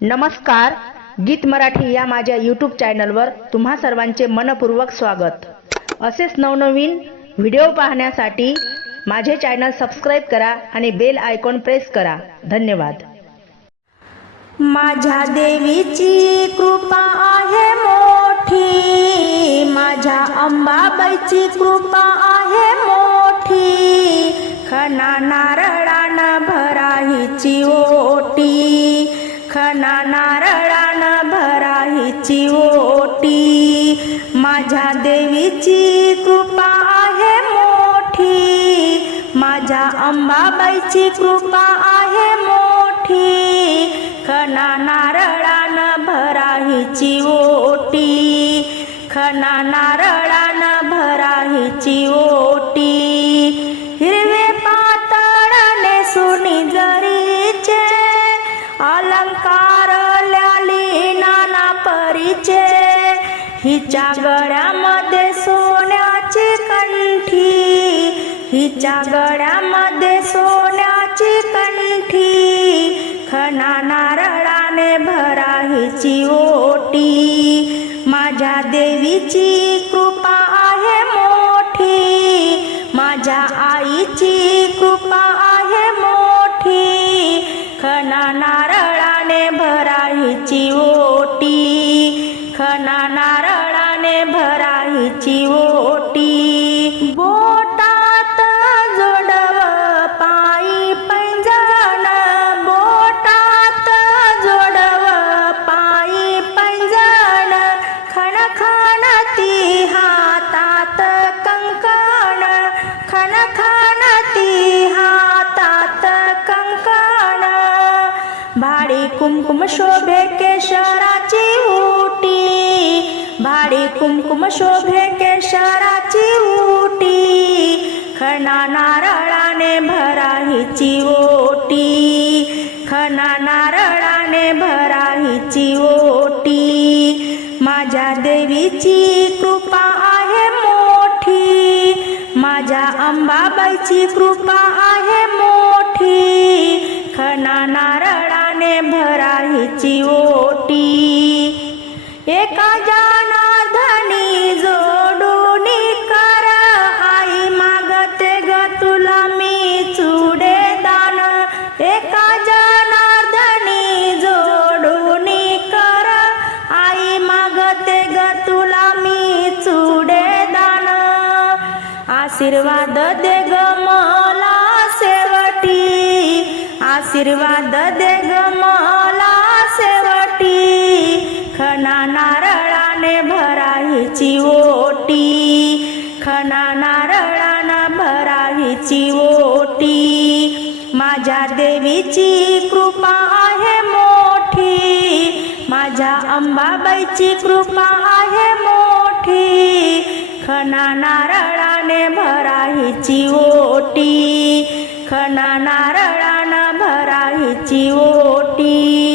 नमस्कार गीत मराठी या माझ्या यूट्यूब चॅनलवर तुम्हा सर्वांचे मनपूर्वक स्वागत. असेच नवनवीन व्हिडिओ पाहण्यासाठी माझे चॅनल सबस्क्राईब करा आणि बेल आयकॉन प्रेस करा. धन्यवाद. माझ्या देवीची कृपा आहे मोठी. माझ्या अंबाबाईची कृपा आहे मोठी. खना भराहीची ओटी माझ्या देवीची कृपा आहे मोठी. माझ्या अंबाबाईची कृपा आहे मोठी. खना नारळान भराहीची ओटी खना नारळान भराहीची ओटी. हिरवे पातळने सुनी जरीचे अलंकार हिच्या गळ्यामध्ये सोन्याची कंठी. हिच्या गळ्यामध्ये सोन्याची कंठी. खना नारळाने भराहीची ओटी. माझ्या देवीची कृपा आहे मोठी. माझ्या आईची कृपा आहे मोठी. खना नारळ भाडी कुमकुम शोभे केशराची उटी भाडी कुमकुम शोभे केशराची उटी खना नारळाने भराहीची ओटी खना नारळाने भराहीची ओटी देवीची कृपा आहे मोठी। माझ्या अंबाबाईची कृपा आहे आशीर्वाद दे ग मला शेवटी. आशीर्वाद दे ग मला शेवटी. खना नारळाने भराहीची ओटी. खना नारळान भराहीची ओटी. माझ्या देवीची कृपा आहे मोठी. माझ्या अंबाबाईची कृपा आहे मोठी. खना नारळाने भराहीची ओटी खना नारळान भराहीची ओटी